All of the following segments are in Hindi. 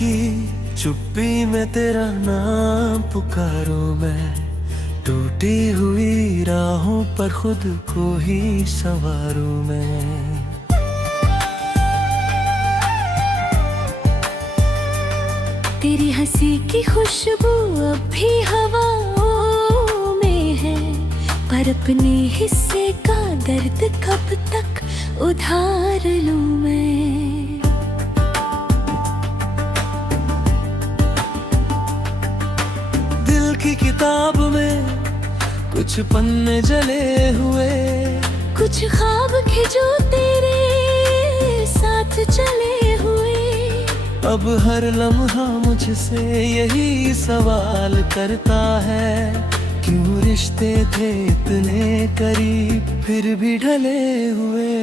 की चुप्पी में तेरा नाम पुकारूं मैं, टूटी हुई राहों पर खुद को ही संवारूं मैं। तेरी हंसी की खुशबू अब भी हवाओं में है, पर अपने हिस्से का दर्द कब तक उधार लूं मैं। दिल की किताब में कुछ पन्ने जले हुए, कुछ ख्वाब के जो तेरे साथ चले हुए। अब हर लम्हा मुझसे यही सवाल करता है, क्यों रिश्ते थे इतने करीब फिर भी ढले हुए।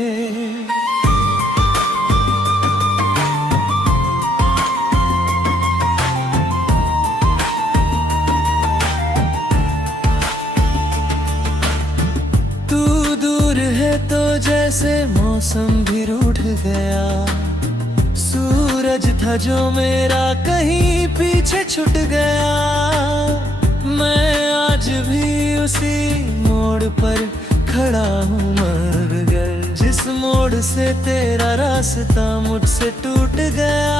तू दूर है तो जैसे मौसम भी रूठ गया, सूरज था जो मेरा कहीं पीछे छूट गया। मैं आज भी उसी मोड़ पर खड़ा हूँ मगर जिस मोड़ से तेरा रास्ता मुझसे टूट गया।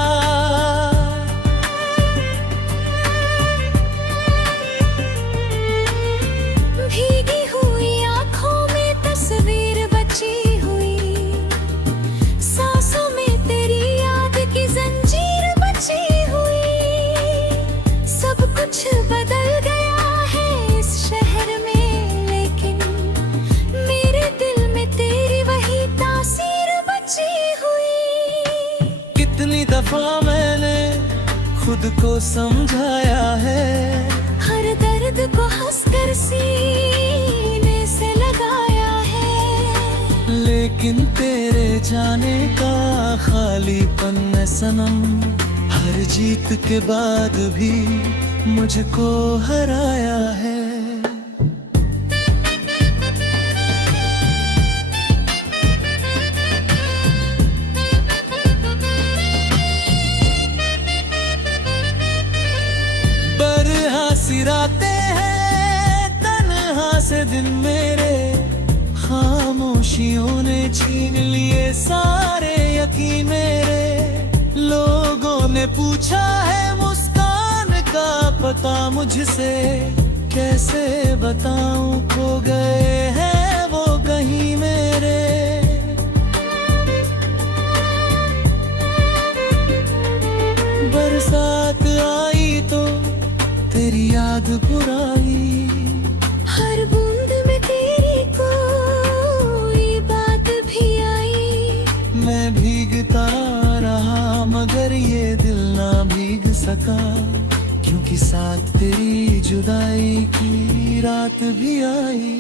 भीगी हुई आँखों में तस्वीर बची हुई, सांसों में तेरी याद की जंजीर बची हुई। सब कुछ बदल गया है इस शहर में, लेकिन मेरे दिल में तेरी वही तासीर बची हुई। कितनी दफा मैंने खुद को समझाया है, हर दर्द को हंसकर सीने से लगाया है, लेकिन तेरे जाने का खालीपन है सनम। हर जीत के बाद भी मुझको हराया है। बरहा सिराते हैं तन्हा से दिन मेरे, खामोशियों ने छीन लिए सारे यकीन मेरे। लोगों ने पूछा है मुस्कान का पता मुझसे, कैसे बताऊं खो गए हैं वो कहीं मेरे। बरसात आई तो तेरी याद पुराई, हर बूंद में तेरी कोई बात भी आई। मैं भीगता रहा मगर ये दिल ना भीग सका, क्योंकि साथ तेरी जुदाई की रात भी आई।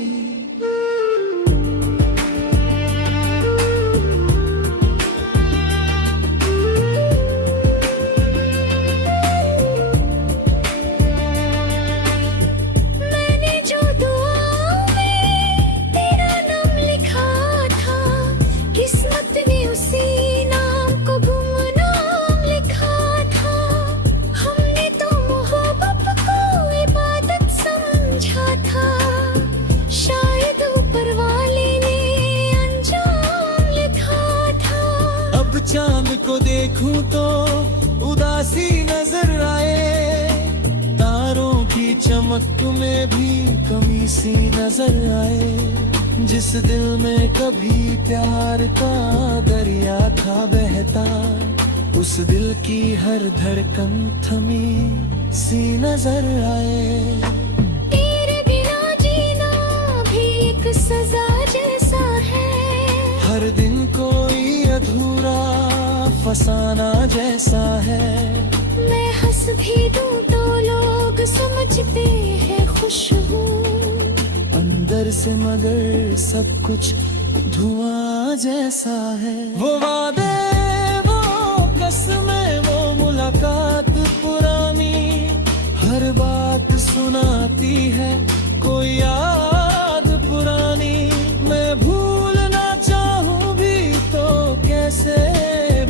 मैंने जो दुआओं में तेरा नाम लिखा था, किस्मत ने उसी नाम को गुमनाम लिखा था। हमने तो मोहब्बत को इबादत समझा था, शायद ऊपर वाले ने अंजाम लिखा था। अब चांद को देखूं तो उदासी नजर आए, तारों की चमक में भी कमी सी नजर आए। जिस दिल में कभी प्यार का दरिया था बहता, उस दिल की हर धड़कन थमी सी नजर आए। तेरे बिना जीना भी एक सजा जैसा है, हर दिन कोई अधूरा फसाना जैसा है। मैं हंस भी दूं तो लोग समझते हैं खुश हूँ, अंदर से मगर सब कुछ धुआं जैसा है। वो वादे वो कसमें वो मुलाकात पुरानी, हर बात सुनाती है कोई याद पुरानी। मैं भूलना चाहूँ भी तो कैसे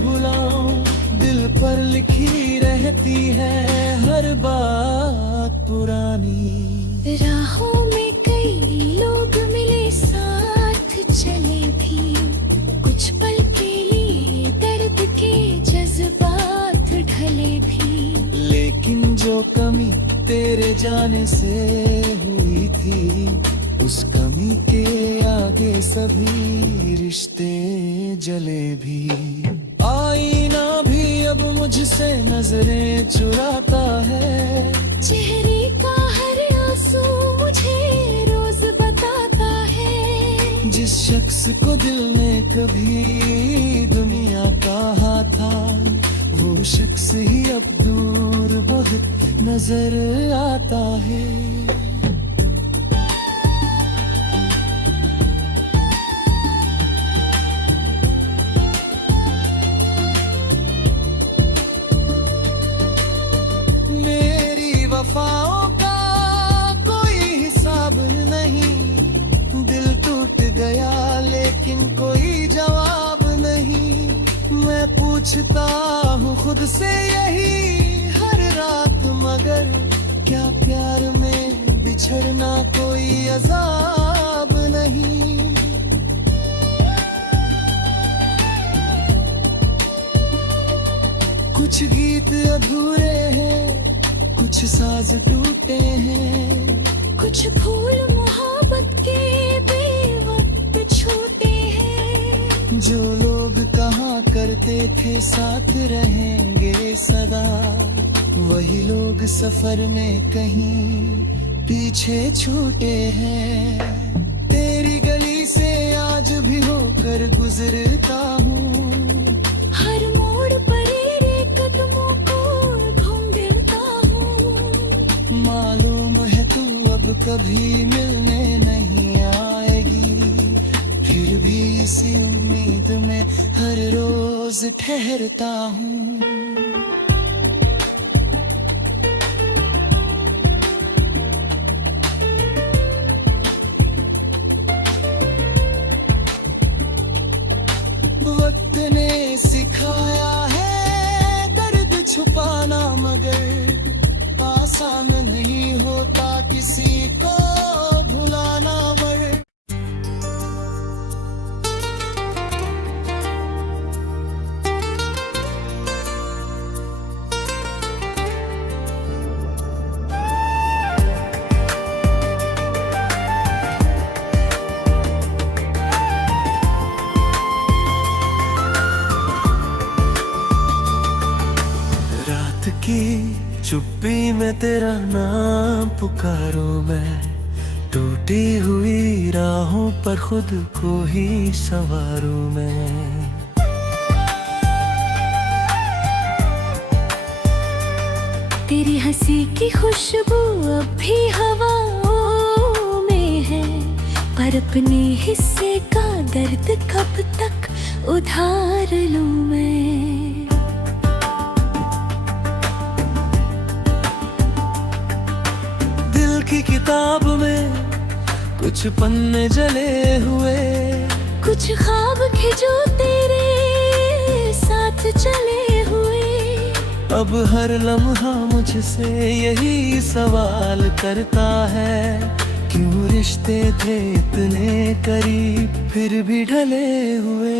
भुलाऊं, दिल पर लिखी रहे लगती है हर बात पुरानी। राहों में कई लोग मिले, साथ चले भी, कुछ पल के लिए दर्द के जज्बात ढले भी। लेकिन जो कमी तेरे जाने से हुई थी, उस कमी के आगे सभी रिश्ते जले भी। आईना भी अब मुझसे नजरें चुराता है, चेहरे का हर आंसू मुझे रोज बताता है। जिस शख्स को दिल ने कभी दुनिया कहा था, वो शख्स ही अब दूर बहुत नजर आता है। मेरी वफाओं का कोई हिसाब नहीं, दिल टूट गया लेकिन कोई जवाब नहीं। मैं पूछता हूँ खुद से यही हर रात, मगर क्या प्यार में बिछड़ना कोई अजाब नहीं। कुछ गीत अधूरे हैं, कुछ साज टूटे हैं, कुछ फूल मोहब्बत के बेवक्त छूटे हैं। जो लोग कहा करते थे साथ रहेंगे सदा, वही लोग सफर में कहीं पीछे छूटे हैं। तेरी गली से आज भी होकर गुजरता हूँ, हर मोड़ पर तेरे कदमों को ढूंढता हूँ। मालूम है तू अब कभी मिलने नहीं आएगी, फिर भी इसी उम्मीद में हर रोज ठहरता हूँ। वक्त ने सिखाया है दर्द छुपाना, मगर आसान नहीं होता किसी को भुलाना। मगर की चुप्पी में तेरा नाम पुकारूं मैं, टूटी हुई राहों पर खुद को ही संवारूं मैं। तेरी हंसी की खुशबू अब भी हवाओं में है, पर अपने हिस्से का दर्द कब तक उधार लूं मैं। की किताब में कुछ पन्ने जले हुए, कुछ ख्वाब थे जो तेरे साथ चले हुए। अब हर लम्हा मुझसे यही सवाल करता है, क्यों रिश्ते थे इतने करीब फिर भी ढले हुए।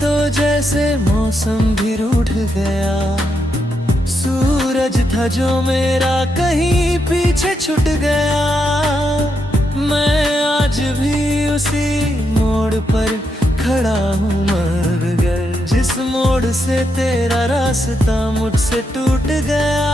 तो जैसे मौसम भी रूठ गया, सूरज था जो मेरा कहीं पीछे छूट गया। मैं आज भी उसी मोड़ पर खड़ा हूँ, मगर जिस मोड़ से तेरा रास्ता मुझसे टूट गया।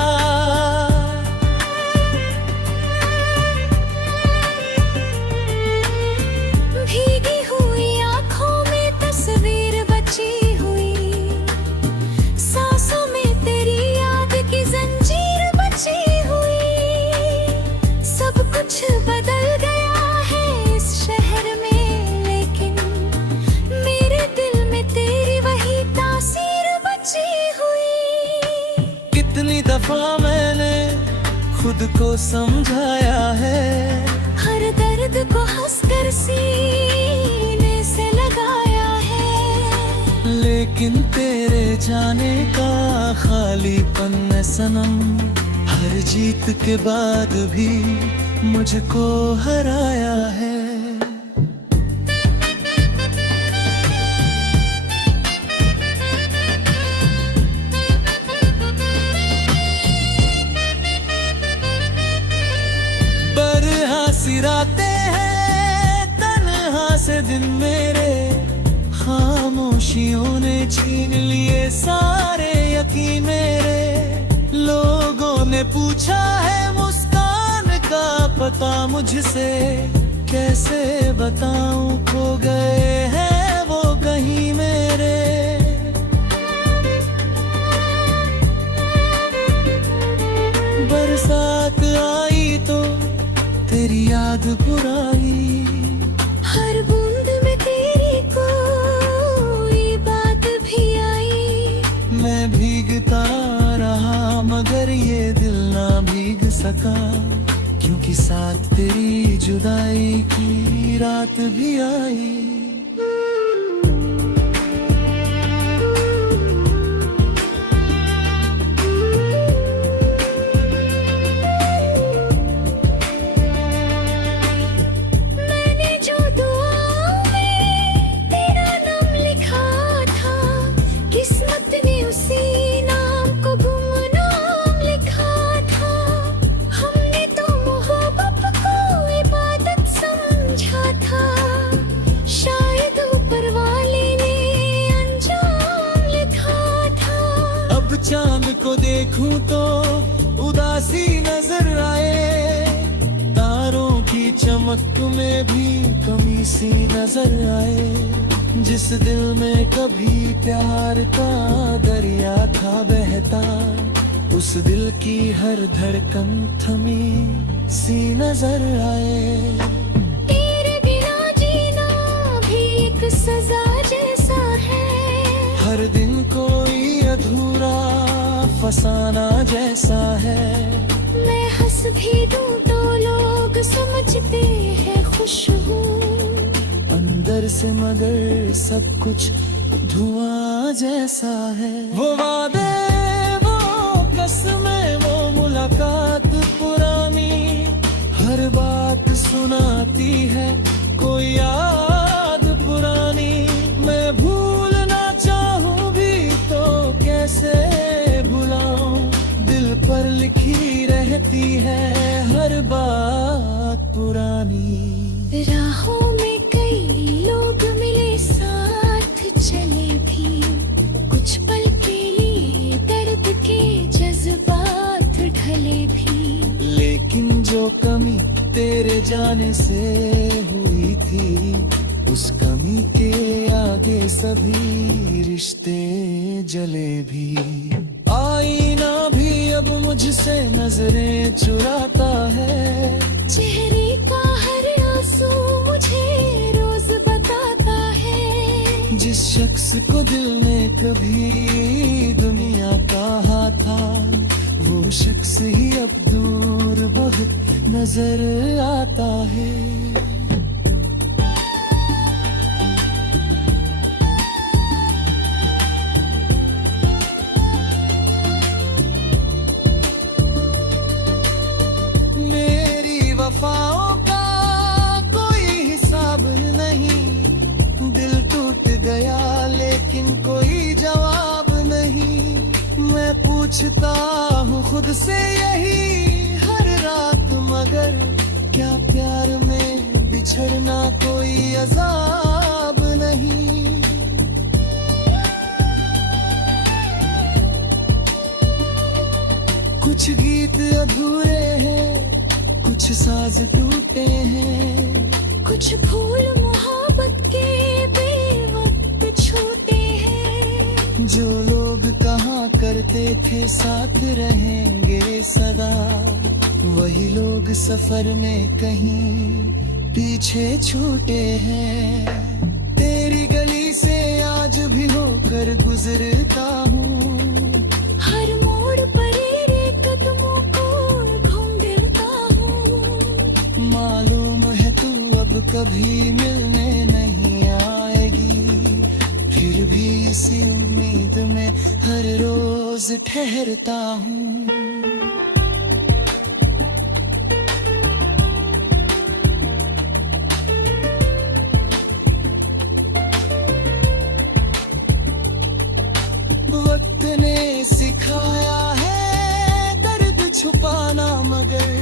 कितनी दफा मैंने खुद को समझाया है, हर दर्द को हंसकर सीने से लगाया है। लेकिन तेरे जाने का खालीपन है सनम, हर जीत के बाद भी मुझको हराया है। बरहा सिराते हैं तन्हा से दिन मेरे, खामोशियों ने छीन लिए सारे यकीन मेरे। लोगों ने पूछा है मुस्कान का पता मुझसे, कैसे बताऊं खो गए हैं वो कहीं मेरे। बरसात आई तो तेरी याद पुराई, हर बूंद में तेरी कोई बात भी आई। मैं भीगता रहा मगर ये दिल ना भीग सका, क्योंकि साथ तेरी जुदाई की रात भी आई। चांद को देखूं तो उदासी नजर आए, तारों की चमक में भी कमी सी नजर आए। जिस दिल में कभी प्यार का दरिया था बहता, उस दिल की हर धड़कन थमी सी नजर आए। तेरे बिना जीना भी एक सजा जैसा है, हर दिन कोई अधूरा फसाना जैसा है। मैं हंस भी दूं तो लोग समझते हैं खुश हूँ, अंदर से मगर सब कुछ धुआं जैसा है। वो वादे वो कसमें वो मुलाकात पुरानी, हर बात सुनाती है कोई याद पुरानी। मैं भूलना चाहूँ भी तो कैसे भुलाऊं, दिल पर लिखी रहती है हर बात पुरानी। राहों में कई लोग मिले साथ चले भी, कुछ पल के लिए दर्द के जज्बात ढले भी। लेकिन जो कमी तेरे जाने से हुई थी, उस कमी के आगे सभी रिश्ते जले भी। आईना भी अब मुझसे नजरें चुराता है, चेहरे का हर आंसू मुझे रोज बताता है। जिस शख्स को दिल ने कभी दुनिया कहा था, वो शख्स ही अब दूर बहुत नजर आता है। वफाओं का कोई हिसाब नहीं, दिल टूट गया लेकिन कोई जवाब नहीं। मैं पूछता हूँ खुद से यही हर रात, मगर क्या प्यार में बिछड़ना कोई अजाब नहीं। कुछ गीत अधूरे हैं, कुछ साज टूटे हैं, कुछ फूल मोहब्बत के बेवक्त छूटे हैं। जो लोग कहा करते थे साथ रहेंगे सदा, वही लोग सफर में कहीं पीछे छूटे हैं। तेरी गली से आज भी होकर गुजरता हूँ, हर मोड़ पर तेरे कदमों को ढूंढ कभी मिलने नहीं आएगी, फिर भी इसी उम्मीद में हर रोज ठहरता हूँ। वक्त ने सिखाया है दर्द छुपाना, मगर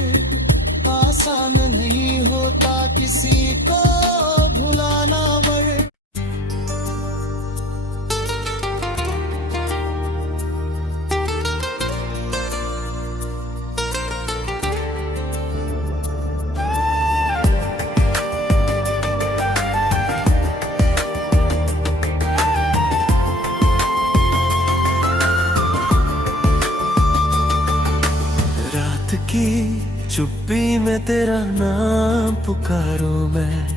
आसान नहीं होता किसी को भुलाना। मगर की चुप्पी में तेरा नाम पुकारूं मैं,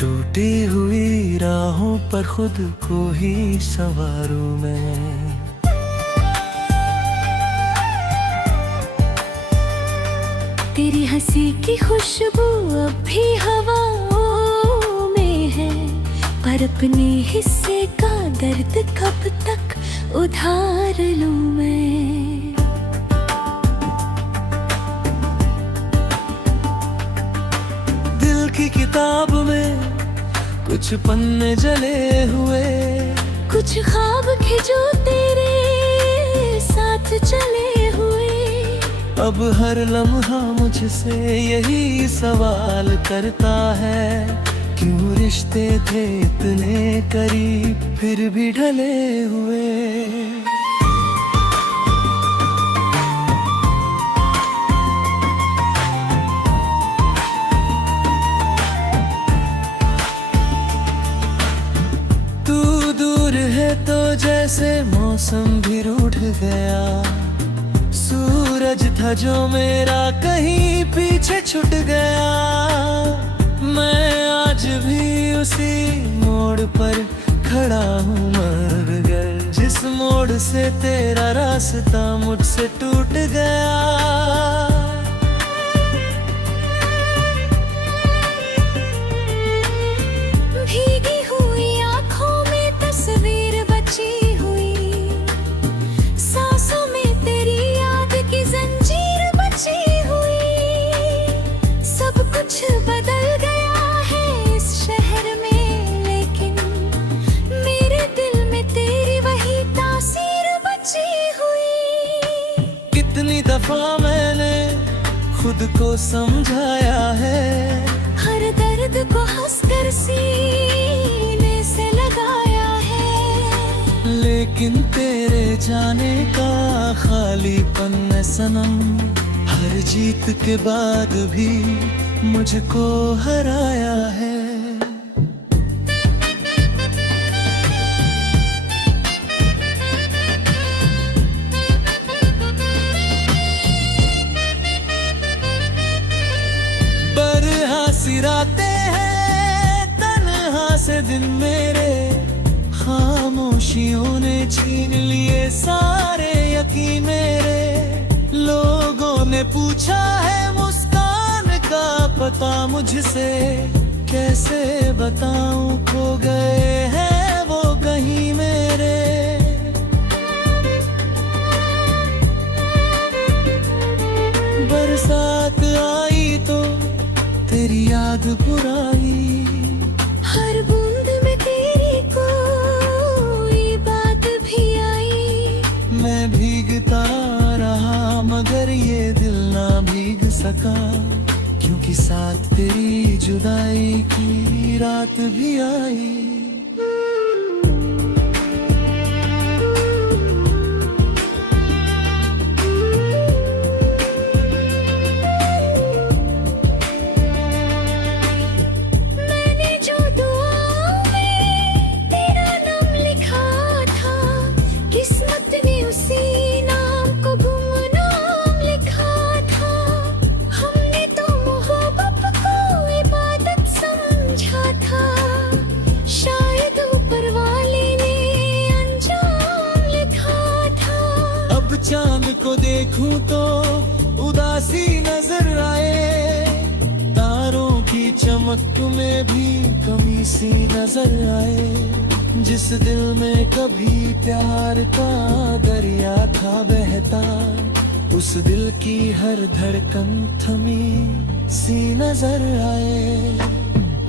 टूटी हुई राहों पर खुद को ही संवारूं मैं। तेरी हंसी की खुशबू अब भी हवाओं में है, पर अपने हिस्से का दर्द कब तक उधार लूं मैं। की किताब में कुछ पन्ने जले हुए, कुछ ख्वाब थे जो तेरे साथ चले हुए। अब हर लम्हा मुझसे यही सवाल करता है, क्यों रिश्ते थे इतने करीब फिर भी ढले हुए। तो जैसे मौसम भी रूठ गया, सूरज था जो मेरा कहीं पीछे छूट गया। मैं आज भी उसी मोड़ पर खड़ा हूँ, मगर जिस मोड़ से तेरा रास्ता मुझसे टूट गया। भीगी हुई आँखों में तस्वीर बची हुई, सांसों में तेरी याद की जंजीर बची हुई। सब कुछ बदल गया है इस शहर में, लेकिन मेरे दिल में तेरी वही तासीर बची हुई। कितनी दफा मैंने खुद को समझाया है, हर दर्द को हंसकर सीने से लगाया है, लेकिन तेरे जाने का खालीपन में सनम, हर जीत के बाद भी मुझको हराया है। बरहा सिराते हैं तन्हा से दिन मेरे, खामोशियों ने छीन लिए सारे यकीन मेरे। लोगों ने पूछा है मुस्कान का पता मुझसे, कैसे बताऊं खो गए हैं वो कहीं मेरे। बरसात आई तो तेरी याद पुराई, हर बूंद में तेरी कोई बात भी आई। मैं भीगता रहा मगर ये दिल ना भीग सका, क्योंकि साथ तेरी जुदाई की रात भी आई। चांद को देखूं तो उदासी नजर आए, तारों की चमक में भी कमी सी नजर आए। जिस दिल में कभी प्यार का दरिया था बहता, उस दिल की हर धड़कन थमी सी नजर आए।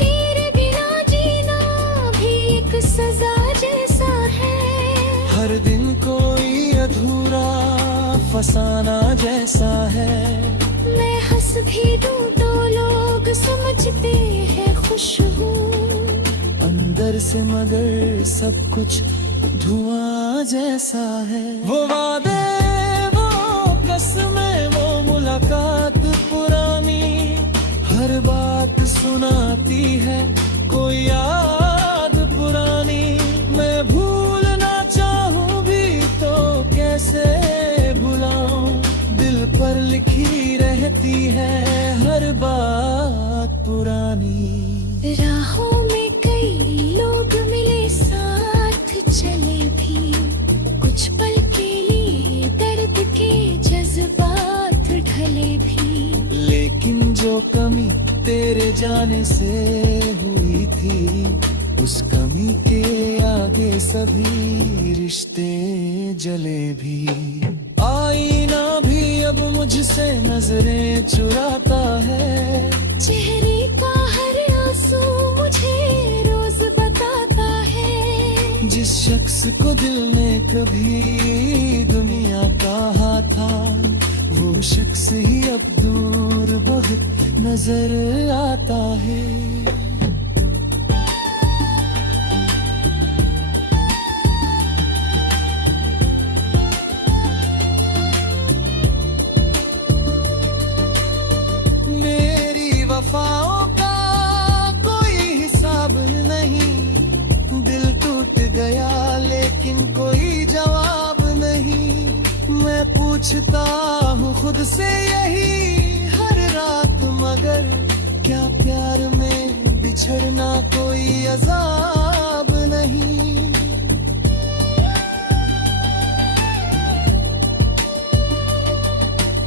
तेरे बिना जीना भी एक सजा जैसा है, हर दिन कोई अधूरा फसाना जैसा है। मैं हंस भी दूं तो लोग समझते हैं खुश हूँ, अंदर से मगर सब कुछ धुआं जैसा है। वो वादे, वो कसमें, वो मुलाकात पुरानी, हर बात सुनाती है कोई याद पुरानी। मैं भूलना चाहूँ भी तो कैसे भुलाऊं, दिल पर लिखी रहती है हर बात पुरानी। राहों में कई लोग मिले साथ चले भी, कुछ पल के लिए दर्द के जज्बात ढले भी। लेकिन जो कमी तेरे जाने से हुई थी, उस कमी के आगे सभी रिश्ते जले भी। आईना भी अब मुझसे नजरें चुराता है, चेहरे का हर आंसू मुझे रोज बताता है। जिस शख्स को दिल ने कभी दुनिया कहा था, वो शख्स ही अब दूर बहुत नजर आता है। मेरी वफाओं का कोई हिसाब नहीं, दिल टूट गया लेकिन कोई जवाब नहीं। मैं पूछता हूँ खुद से यही हर रात, मगर क्या प्यार में बिछड़ना कोई अजाब नहीं।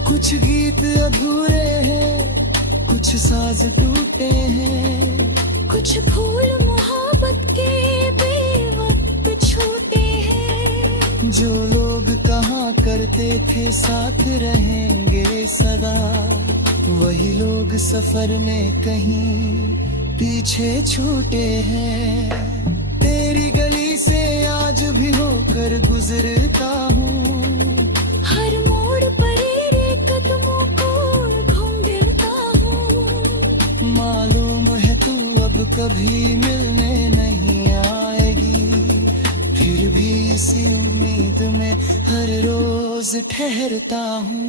कुछ गीत अधूरे हैं, कुछ साज टूटे हैं, कुछ फूल मोहब्बत के बेवक्त छूटे हैं। जो लोग कहा करते थे साथ रहेंगे सदा, वही लोग सफर में कहीं पीछे छूटे हैं। तेरी गली से आज भी होकर गुजरता हूँ, हर मोड़ पर तेरे कदमों को ढूंढता हूँ। मालूम है तू अब कभी मिलने नहीं आएगी, फिर भी इसी उम्मीद में हर रोज ठहरता हूँ।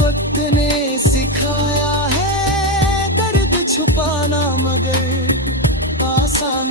वक्त ने सिखाया है दर्द छुपाना, मगर आसान